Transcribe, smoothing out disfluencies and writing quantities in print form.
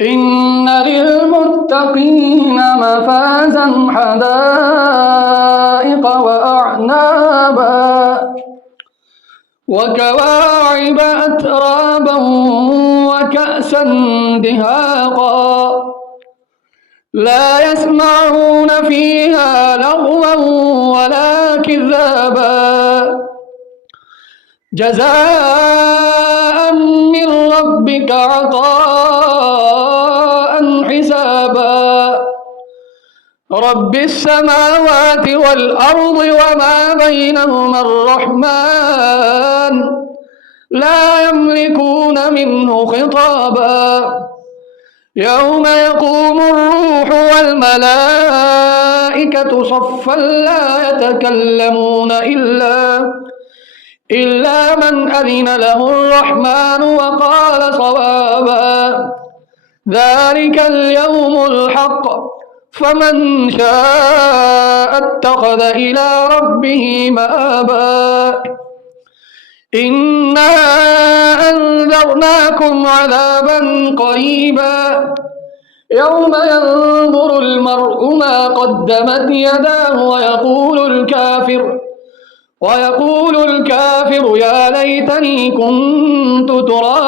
إن للمتقين مفازا حدائق وأعنابا وكواعب أترابا وكأسا دهاقا لا يسمعون فيها لغوا ولا كذابا جزاء من ربك عطاء حسابا رب السماوات والأرض وما بينهما الرحمن لا يملكون منه خطابا يوم يقوم الروح والملائكة صفا لا يتكلمون إلا من أذن له الرحمن وقال صوابا ذلك اليوم الحق فمن شاء اتخذ إلى ربه مآبا إنا أنذرناكم عذابا قريبا يوم ينظر المرء ما قدمت يداه ويقول الكافر يا ليتني كنت ترابا